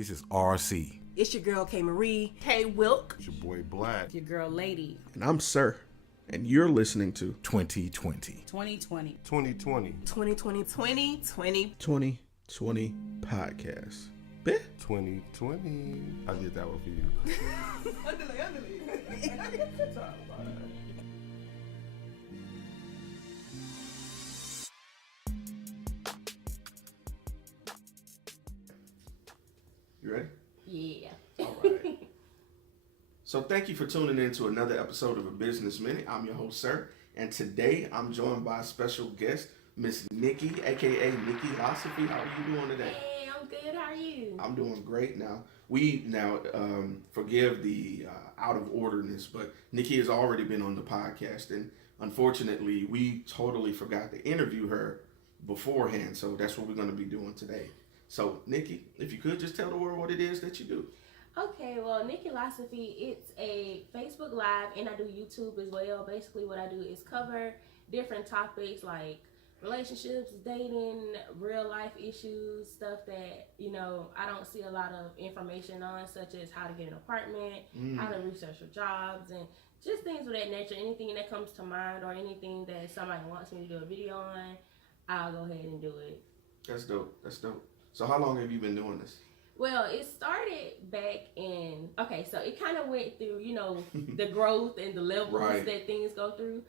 This is RC. It's your girl K Marie. K Wilk. It's your boy Black. It's your girl Lady. And I'm Sirr. And you're listening to 2020. 2020. 2020. 2020. 2020. 2020 Podcast. Bet. 2020. I did that one for you. You ready? Yeah. All right. So thank you for tuning in to another episode of A Business Minute. I'm your host, Sirr, and today I'm joined by a special guest, Miss Nikki, AKA Nikkilosophy. How are you doing today? Hey, I'm good. How are you? I'm doing great now. Forgive the out of orderness, but Nikki has already been on the podcast, and unfortunately, we totally forgot to interview her beforehand, so that's what we're going to be doing today. So, Nikki, if you could just tell the world what it is that you do. Okay, well, Nikkilosophy, it's a Facebook Live, and I do YouTube as well. Basically, what I do is cover different topics like relationships, dating, real life issues, stuff that, I don't see a lot of information on, such as how to get an apartment, how to research for jobs, and just things of that nature. Anything that comes to mind or anything that somebody wants me to do a video on, I'll go ahead and do it. That's dope. So how long have you been doing this? Well, it started back in, so it kind of went through, the growth and the levels Right. that things go through.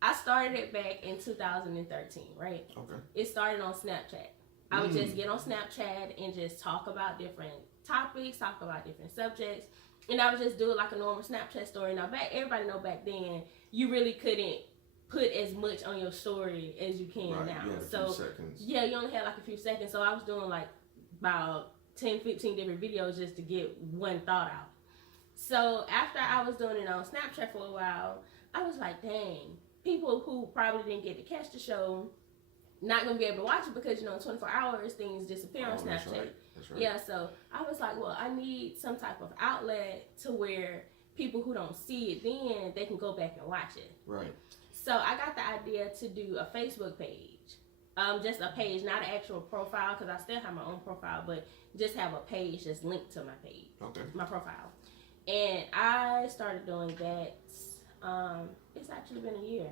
I started it back in 2013, right? Okay. It started on Snapchat. I would just get on Snapchat and just talk about different topics, talk about different subjects. And I would just do it like a normal Snapchat story. Now, everybody know back then, you really couldn't put as much on your story as you can now. Yeah, a few seconds. Yeah, you only had like a few seconds. So I was doing like about 10, 15 different videos just to get one thought out. So after I was doing it on Snapchat for a while, I was like, dang, people who probably didn't get to catch the show, not going to be able to watch it because, in 24 hours, things disappear on Snapchat. That's right. Yeah, so I was like, well, I need some type of outlet to where people who don't see it then, they can go back and watch it. Right. So I got the idea to do a Facebook page. Just a page, not an actual profile, because I still have my own profile, but just have a page that's linked to my page, my profile. And I started doing that. It's actually been a year.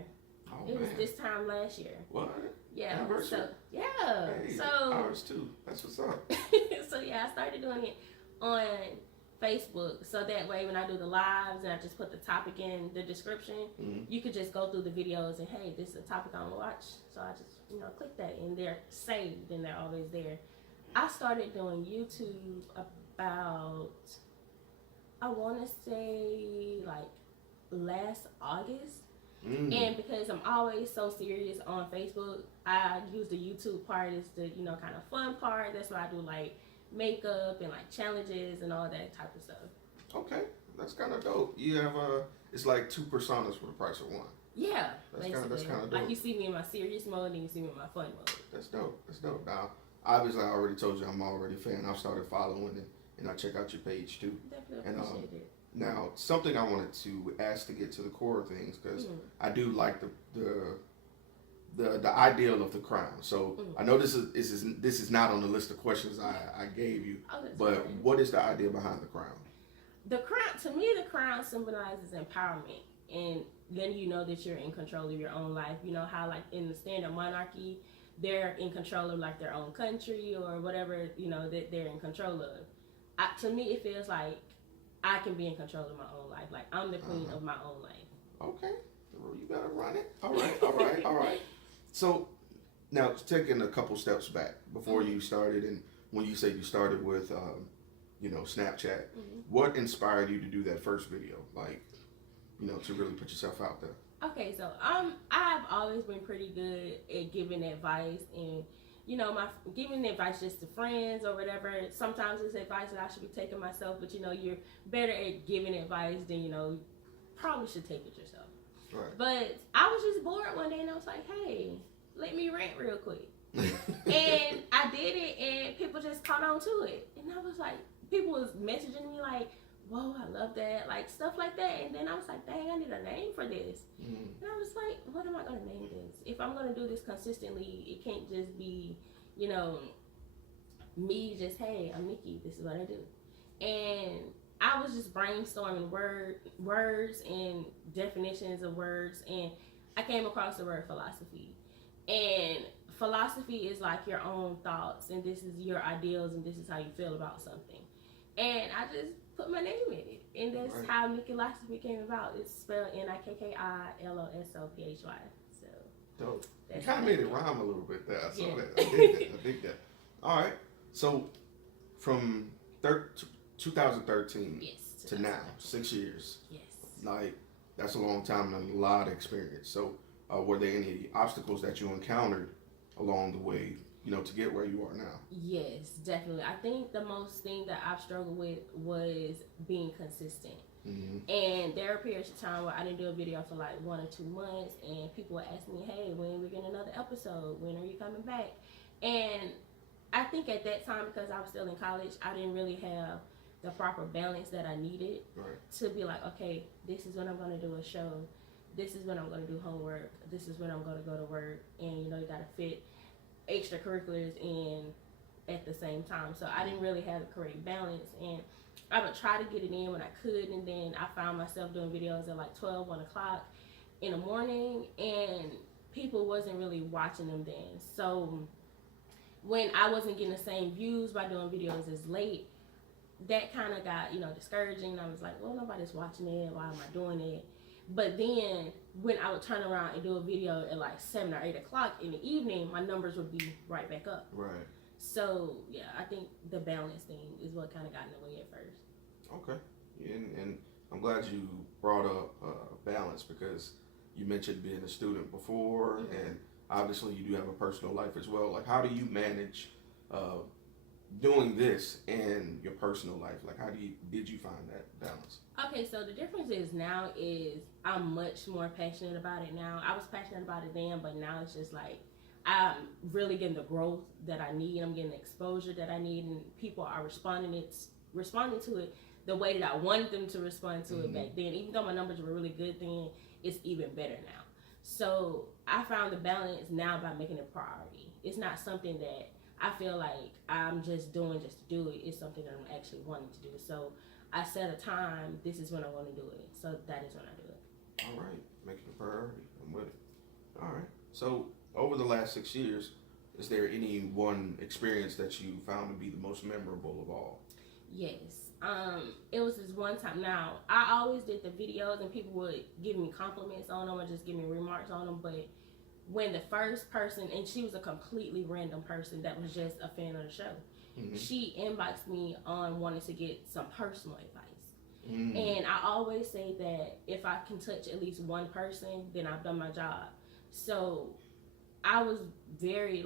Oh, it was this time last year. What? Yeah. Anniversary? So yeah. Hey, so ours too. That's what's up. so yeah, I started doing it on Facebook, so that way when I do the lives and I just put the topic in the description, you could just go through the videos and, hey, this is a topic I want to watch. So I just, click that and they're saved and they're always there. I started doing YouTube about, I want to say like last August. And because I'm always so serious on Facebook, I use the YouTube part as the, kind of fun part. That's why I do like makeup and like challenges and all that type of stuff. Okay, that's kind of dope. You have it's like two personas for the price of one. Yeah, that's basically. Kind of dope. Like you see me in my serious mode and you see me in my fun mode. That's dope. Now, obviously, I already told you I'm already a fan. I've started following it, and I check out your page too. Definitely appreciate it. Now, something I wanted to ask to get to the core of things, because I do like the ideal of the crown. So I know this is not on the list of questions I gave you, but what is the idea behind the crown? The crown, to me, the crown symbolizes empowerment and letting you know that you're in control of your own life. You know how, like, in the standard monarchy, they're in control of like their own country or whatever, that they're in control of. To me, it feels like I can be in control of my own life. Like, I'm the queen of my own life. Okay, well, you better run it. All right. So now, taking a couple steps back before you started, and when you say you started with, Snapchat, what inspired you to do that first video? Like, to really put yourself out there. Okay, so I've always been pretty good at giving advice and, giving advice just to friends or whatever. Sometimes it's advice that I should be taking myself, but you're better at giving advice than, probably should take it yourself. Right. But I was just bored one day and I was like, hey, let me rant real quick. And I did it and people just caught on to it. And I was like, people was messaging me like, whoa, I love that, like stuff like that. And then I was like, dang, I need a name for this. And I was like, what am I going to name this? If I'm going to do this consistently, it can't just be, me just, hey, I'm Nikki, this is what I do. And I was just brainstorming words and definitions of words, and I came across the word philosophy. And philosophy is like your own thoughts, and this is your ideals, and this is how you feel about something. And I just put my name in it, and that's Right. how Nikkilosophy came about. It's spelled Nikkilosophy. So Dope. You that's kind of how made it came. rhyme a little bit there. I saw Yeah. that. I dig that. I dig that. All right. So from 2013 Yes. to now, 6 years. Yes. Like, that's a long time and a lot of experience. So, were there any obstacles that you encountered along the way, to get where you are now? Yes, definitely. I think the most thing that I've struggled with was being consistent. Mm-hmm. And there are periods of time where I didn't do a video for like 1 or 2 months, and people would ask me, hey, when are we getting another episode? When are you coming back? And I think at that time, because I was still in college, I didn't really have the proper balance that I needed Right. to be like, okay, this is when I'm going to do a show. This is when I'm going to do homework. This is when I'm going to go to work. And, you got to fit extracurriculars in at the same time. So I didn't really have the correct balance. And I would try to get it in when I could. And then I found myself doing videos at like 12, 1 o'clock in the morning. And people wasn't really watching them then. So when I wasn't getting the same views by doing videos as late, that kind of got, discouraging. I was like, well, nobody's watching it. Why am I doing it? But then when I would turn around and do a video at like 7 or 8 o'clock in the evening, my numbers would be right back up. Right. So, yeah, I think the balance thing is what kind of got in the way at first. Okay. And I'm glad you brought up balance, because you mentioned being a student before, and obviously you do have a personal life as well. Like, how do you manage doing this and your personal life? Like, did you find that balance? Okay, so the difference is now is I'm much more passionate about it now. I was passionate about it then, but now it's just like I'm really getting the growth that I need. I'm getting the exposure that I need, and people are responding to it the way that I wanted them to respond to it back then. Even though my numbers were really good then, it's even better now. So I found the balance now by making it a priority. It's not something that I feel like I'm just doing just to do it. It's something that I'm actually wanting to do. So I set a time, this is when I want to do it. So that is when I do it. All right. Make it a priority. I'm with it. All right. So over the last 6 years, is there any one experience that you found to be the most memorable of all? Yes. It was this one time. Now, I always did the videos and people would give me compliments on them or just give me remarks on them. But when the first person, and she was a completely random person that was just a fan of the show, she inboxed me on wanting to get some personal advice. And I always say that if I can touch at least one person, then I've done my job. So I was very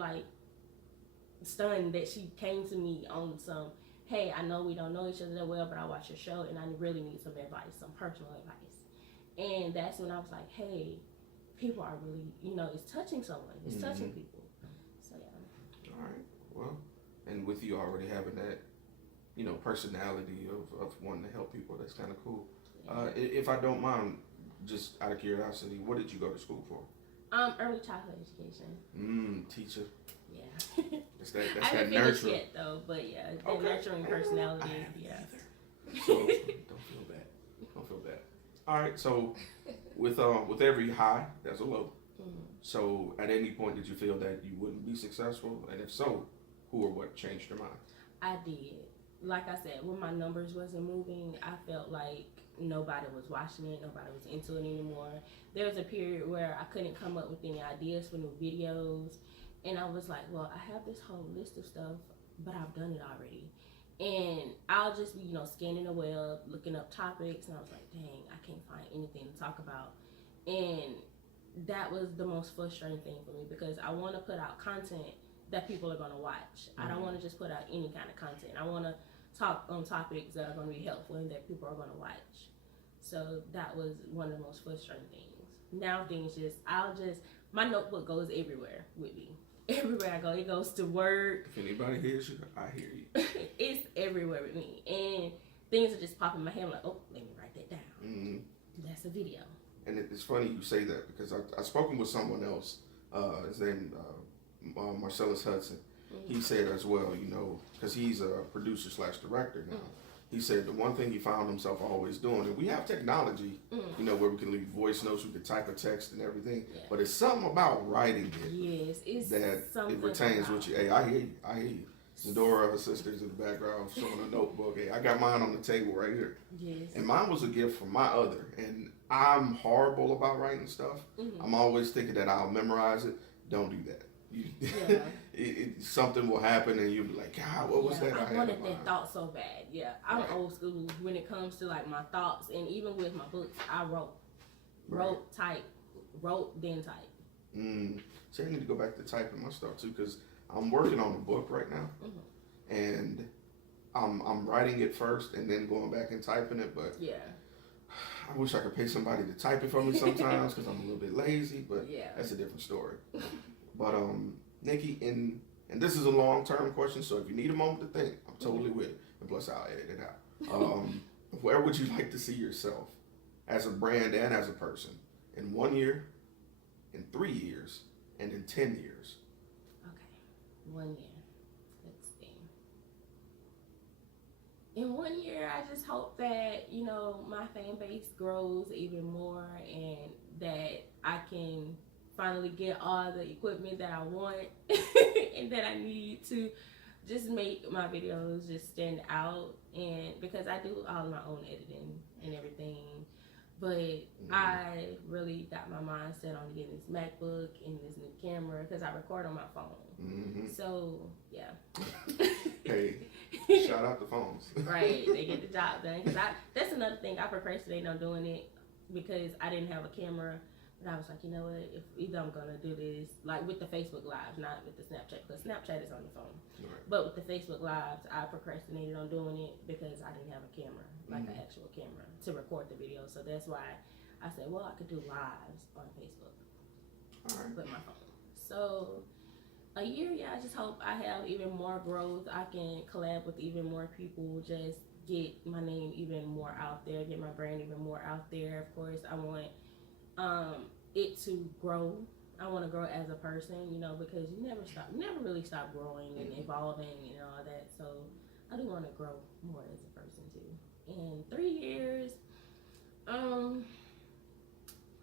stunned that she came to me on some, hey, I know we don't know each other that well, but I watch your show and I really need some advice, some personal advice. And that's when I was like, hey, people are really, it's touching someone. It's touching people. So, yeah. All right. Well, and with you already having that, personality of wanting to help people, that's kind of cool. If I don't mind, just out of curiosity, what did you go to school for? Early childhood education. Teacher. Yeah. That's I that haven't finished nurturing. yet, though, but yeah, the Okay. nurturing personality. I haven't Yeah. either. So don't feel bad. Don't feel bad. All right. So with every high, there's a low. So at any point did you feel that you wouldn't be successful, and if so, who or what changed your mind? I did. Like I said, when my numbers wasn't moving, I felt like nobody was watching it, nobody was into it anymore. There was a period where I couldn't come up with any ideas for new videos, and I was like, well, I have this whole list of stuff, but I've done it already. And I'll just be, scanning the web, looking up topics, and I was like, dang, I can't find anything to talk about. And that was the most frustrating thing for me, because I want to put out content that people are going to watch. I don't want to just put out any kind of content. I want to talk on topics that are going to be helpful and that people are going to watch. So that was one of the most frustrating things. Now things my notebook goes everywhere with me. Everywhere I go, it goes to work. If anybody hears you, I hear you. It's everywhere with me. And things are just popping in my head. I'm like, oh, let me write that down. That's a video. And it's funny you say that, because I've spoken with someone else, his name Marcellus Hudson, he said as well, you know, because he's a producer slash director now. He said the one thing he found himself always doing, and we have technology, you know, where we can leave voice notes, we can type a text and everything, but it's something about writing it It's that something it retains about with you. Hey, I hear you. I hear you. Zadora, her sisters in the background, showing a notebook. Hey, I got mine on the table right here. Yes. And mine was a gift from my other. And I'm horrible about writing stuff. I'm always thinking that I'll memorize it. Don't do that. Something will happen and you'll be like, God, what was that? I wanted that thought so bad. Yeah, I'm old school when it comes to like my thoughts, and even with my books, I wrote, then type. So I need to go back to typing my stuff too, because I'm working on a book right now, and I'm writing it first and then going back and typing it. But I wish I could pay somebody to type it for me sometimes because I'm a little bit lazy. But that's a different story. But Nikki, and this is a long-term question, so if you need a moment to think, I'm totally with it. And plus, I'll edit it out. Where would you like to see yourself as a brand and as a person in 1 year, in 3 years, and in 10 years? Okay, 1 year. Let's see. In 1 year, I just hope that, you know, my fan base grows even more and that I can finally get all the equipment that I want and that I need to just make my videos just stand out. And because I do all my own editing and everything, but I really got my mind set on getting this MacBook and this new camera because I record on my phone. So Hey, shout out the phones. Right, they get the job done. Cause that's another thing, I procrastinate on doing it because I didn't have a camera. And I was like, you know what, if either I'm gonna do this, like with the Facebook Lives, not with the Snapchat, because Snapchat is on your phone. Right. But with the Facebook Lives, I procrastinated on doing it because I didn't have a camera, like an actual camera, to record the video. So that's why I said, well, I could do lives on Facebook with my phone. So a year, I just hope I have even more growth. I can collab with even more people, just get my name even more out there, get my brand even more out there. Of course, I want it to grow. I want to grow as a person, you know, because you never really stop growing and evolving and all that. So I do want to grow more as a person too. In 3 years,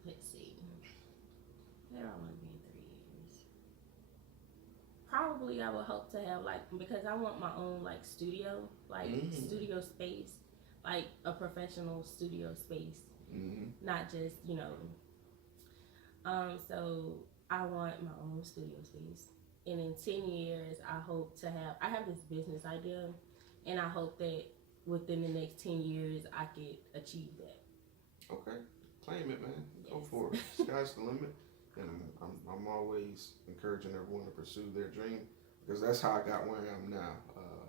let's see, where do I want to be in 3 years? Probably I would hope to have because I want my own studio, studio space, like a professional studio space, not just, you know. So I want my own studio space, and in 10 years, I hope to I have this business idea, and I hope that within the next 10 years, I could achieve that. Okay, claim it, man. Go for it. Sky's the limit, and I'm always encouraging everyone to pursue their dream because that's how I got where I am now.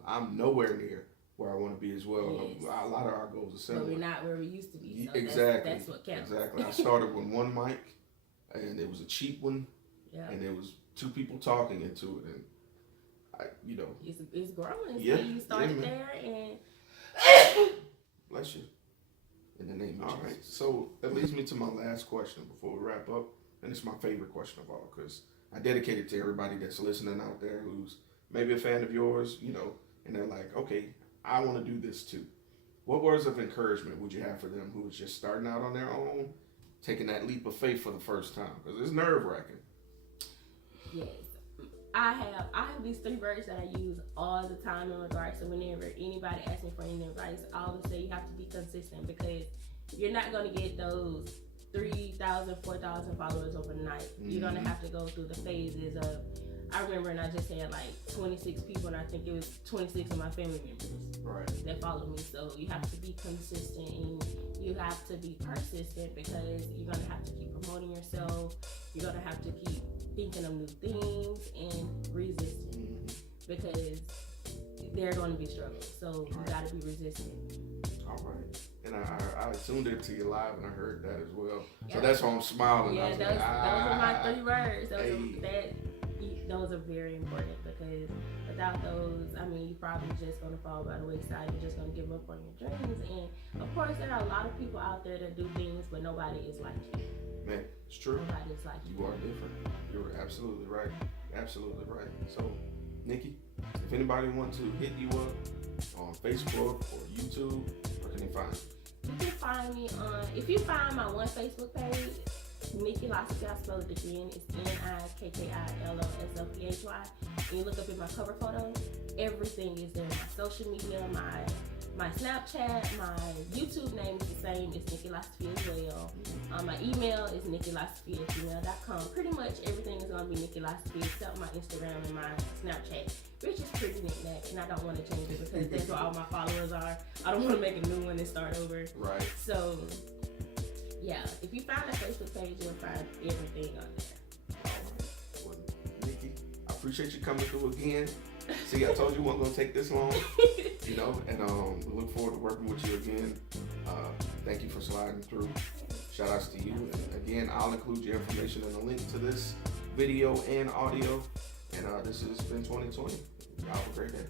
I'm nowhere near where I want to be as well. Yes. A lot of our goals are similar. But we're not where we used to be. So exactly. That's what counts. Exactly. I started with one mic, and it was a cheap one, and it was two people talking into it, and it's growing. Yeah, so you started there, and bless you. In the name of Jesus. All right. So that leads me to my last question before we wrap up, and it's my favorite question of all because I dedicate it to everybody that's listening out there who's maybe a fan of yours, you know, and they're like, okay, I want to do this too. What words of encouragement would you have for them who is just starting out on their own, taking that leap of faith for the first time? Because it's nerve-wracking. Yes. I have these 3 words that I use all the time in regards to whenever anybody asks me for any advice. I always say you have to be consistent because you're not going to get those 3,000, 4,000 followers overnight. You're going to have to go through the phases of, I remember, and I just had 26 people, and I think it was 26 of my family members that followed me. So you have to be consistent and you have to be persistent because you're going to have to keep promoting yourself. You're going to have to keep thinking of new things and resisting because there are going to be struggles. So you got to be resistant. All right. And I tuned into you live and I heard that as well. So that's why I'm smiling. Yeah, those are my 3 words. Those are very important because without those, I mean, you're probably just going to fall by the wayside. You're just going to give up on your dreams. And of course, there are a lot of people out there that do things, but nobody is like you. Man, it's true. Nobody is like you. You are different. You're absolutely right. Absolutely right. So, Nikki, if anybody wants to hit you up on Facebook or YouTube, where can they find you? You can find me on, if you find my one Facebook page, Nikkilosophy, I spell it again, it's Nikkilosophy, and you look up in my cover photo, everything is there. My social media, my Snapchat, my YouTube name is the same, it's Nikkilosophy as well. My email is nikkilosophy@gmail.com. Pretty much everything is going to be Nikkilosophy except my Instagram and my Snapchat, which is Prettyniknak, and I don't want to change it because that's where all my followers are. I don't want to make a new one and start over. Right. So, yeah, if you find a Facebook page, you'll find everything on there. All right. Well, Nikki, I appreciate you coming through again. See, I told you it wasn't going to take this long, you know, and we look forward to working with you again. Thank you for sliding through. Shout outs to you. And again, I'll include your information in the link to this video and audio. And this has been 2020. Y'all have a great day.